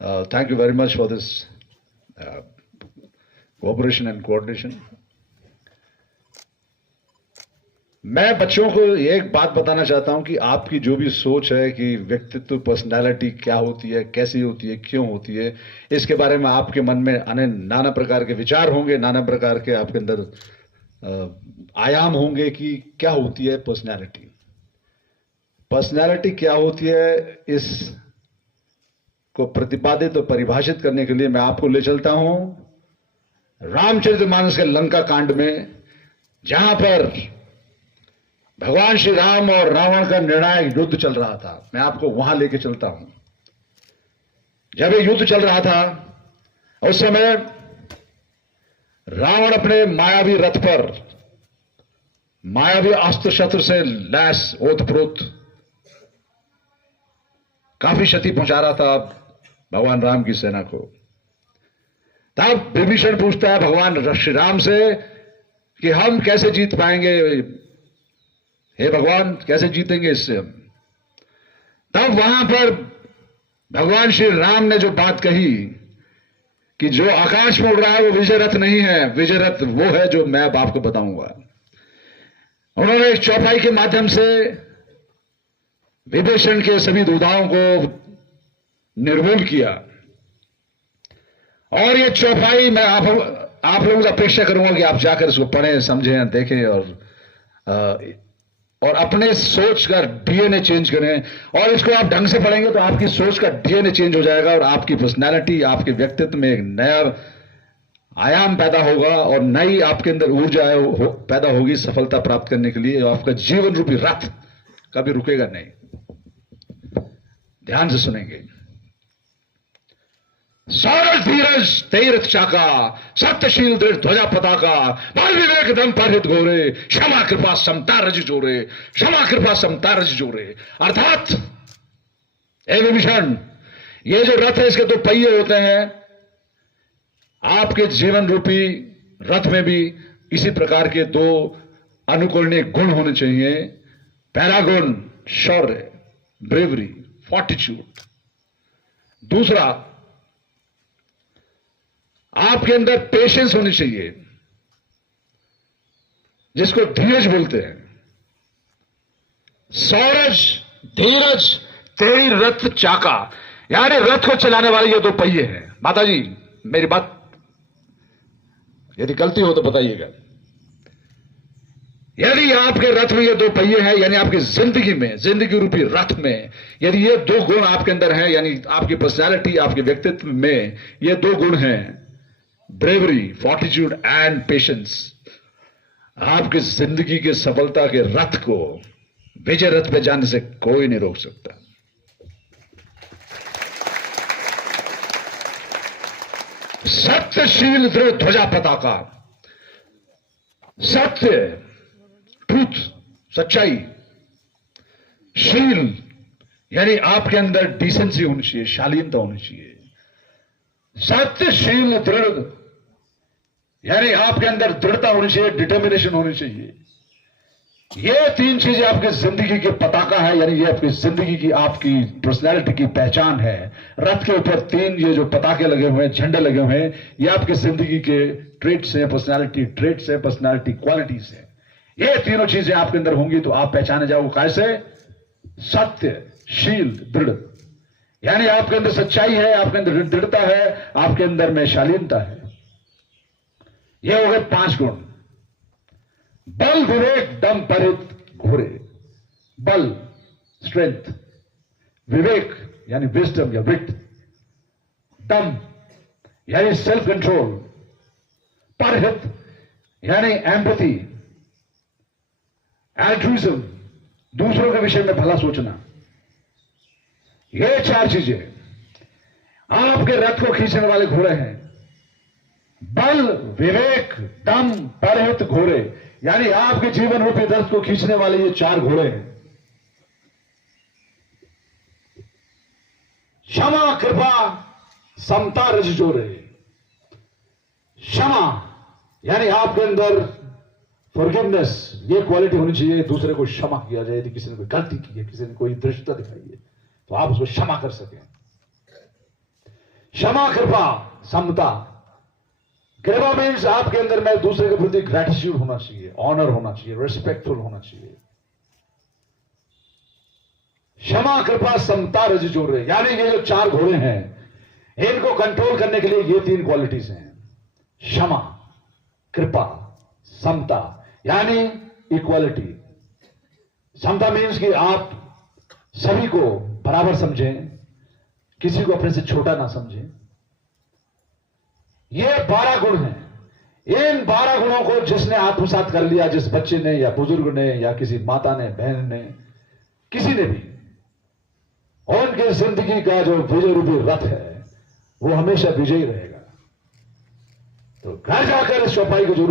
Thank you very much for this cooperation and coordination. मैं बच्चों को एक बात बताना चाहता हूं कि आपकी जो भी सोच है कि व्यक्तित्व पर्सनालिटी क्या होती है, कैसी होती है, क्यों होती है, इसके बारे में आपके मन में नाना प्रकार के विचार होंगे, नाना प्रकार के आपके अंदर आयाम होंगे कि क्या होती है पर्सनालिटी। पर्सनालिटी क्या होती है, इस को प्रतिपादित और परिभाषित करने के लिए मैं आपको ले चलता हूं रामचरितमानस के लंका कांड में, जहां पर भगवान श्री राम और रावण का निर्णायक युद्ध चल रहा था। मैं आपको वहां लेके चलता हूं। जब ये युद्ध चल रहा था उस समय रावण अपने मायावी रथ पर मायावी अस्त्र शस्त्र से लैस ओतप्रोत काफी क्षति पहुंचा रहा था भगवान राम की सेना को। तब विभीषण पूछता है भगवान श्री राम से कि हम कैसे जीत पाएंगे, हे भगवान कैसे जीतेंगे इससे हम। तब वहां पर भगवान श्री राम ने जो बात कही कि जो आकाश में उड़ रहा है वो विजय रथ नहीं है, विजय रथ वो है जो मैं अब आपको बताऊंगा। उन्होंने एक चौपाई के माध्यम से विभीषण के सभी दुविधाओं को निर्मूल किया। और ये चौपाई मैं आप लोगों से अपेक्षा करूंगा कि आप जाकर इसको पढ़ें, समझें, देखें और अपने सोच का डीएनए चेंज करें। और इसको आप ढंग से पढ़ेंगे तो आपकी सोच का डीएनए चेंज हो जाएगा और आपकी पर्सनैलिटी, आपके व्यक्तित्व में एक नया आयाम पैदा होगा और नई आपके अंदर ऊर्जा पैदा होगी सफलता प्राप्त करने के लिए। आपका जीवन रूपी रथ कभी रुकेगा नहीं। ध्यान से सुनेंगे। सौरभ धीरज तेरथ चाका, सत्यशील दृढ़ ध्वजा पताका, बल विवेक दम परहित घोरे, क्षमा कृपा समता रज जोरे, क्षमा कृपा समता रज जोरे। अर्थात हे विभीषण, ये जो रथ है इसके दो पहिए होते हैं। आपके जीवन रूपी रथ में भी इसी प्रकार के दो अनुकरणीय गुण होने चाहिए। पहला गुण शौर्य, ब्रेवरी, फोर्टिट्यूड। दूसरा, आपके अंदर पेशेंस होनी चाहिए, जिसको धीरज बोलते हैं। सौरज धीरज तेरी रथ चाका, यानी रथ को चलाने वाले ये दो पहिए हैं। माता जी मेरी बात यदि गलती हो तो बताइएगा। यदि आपके रथ में ये दो पहिए हैं, यानी आपकी जिंदगी में, जिंदगी रूपी रथ में यदि ये दो गुण आपके अंदर हैं, यानी आपकी पर्सनालिटी, आपके व्यक्तित्व में ये दो गुण हैं, ब्रेवरी, फोर्टिट्यूड एंड पेशेंस, आपकी जिंदगी के सफलता के रथ को विजय रथ पे जाने से कोई नहीं रोक सकता। सत्यशील दृढ़ ध्वजा पताका, सत्य, ट्रूथ, सच्चाई, शील यानी आपके अंदर डिसेंसी होनी चाहिए, शालीनता होनी चाहिए। सत्यशील दृढ़ यानी आपके अंदर दृढ़ता होनी चाहिए, डिटर्मिनेशन होनी चाहिए। ये तीन चीजें आपकी जिंदगी के पताका है, यानी ये आपकी जिंदगी की, आपकी पर्सनैलिटी की पहचान है। रथ के ऊपर तीन ये जो पताके लगे हुए हैं, झंडे लगे हुए हैं, ये आपकी जिंदगी के ट्रेट्स हैं, पर्सनैलिटी ट्रेट्स हैं, पर्सनैलिटी क्वालिटीज हैं। ये तीनों चीजें आपके अंदर होंगी तो आप पहचाने जाओगे कैसे? सत्य, शील, दृढ़, यानी आपके अंदर सच्चाई है, आपके अंदर दृढ़ता है, आपके अंदर में शालीनता है। ये हो गए 5 गुण। बल विवेक दम परित घोरे, बल स्ट्रेंथ, विवेक यानी विजडम या विट, दम यानी सेल्फ कंट्रोल, परहित यानी एम्पैथी, एल्ट्रुइज्म दूसरों के विषय में भला सोचना। ये 4 चीजें आपके रथ को खींचने वाले घोड़े हैं। बल विवेक दम परहित घोड़े, यानी आपके जीवन रूपी रथ को खींचने वाले ये 4 घोड़े हैं। क्षमा कृपा समता रज जोरे, क्षमा यानी आपके अंदर फॉरगिवनेस, ये क्वालिटी होनी चाहिए, दूसरे को क्षमा किया जाए। यदि किसी ने कोई गलती की है, किसी ने कोई दृष्टता दिखाई है तो आप उसको क्षमा कर सकें। क्षमा, कृपा, समता। कृपा मीन्स आपके अंदर में दूसरे के प्रति ग्रेटिट्यूड होना चाहिए, ऑनर होना चाहिए, रिस्पेक्टफुल होना चाहिए। क्षमा, कृपा, समता रज जोड़ रहे, यानी ये जो 4 घोड़े हैं इनको कंट्रोल करने के लिए ये 3 क्वालिटीज हैं। क्षमा, कृपा, समता, यानी इक्वालिटी। समता मीन्स कि आप सभी को बराबर समझें, किसी को अपने से छोटा ना समझें। ये 12 गुण हैं। इन 12 गुणों को जिसने आत्मसात कर लिया, जिस बच्चे ने या बुजुर्ग ने या किसी माता ने, बहन ने, किसी ने भी, उनके जिंदगी का जो विजय रूपी रथ है वो हमेशा विजयी रहेगा। तो घर जाकर इस चौपाई को जरूर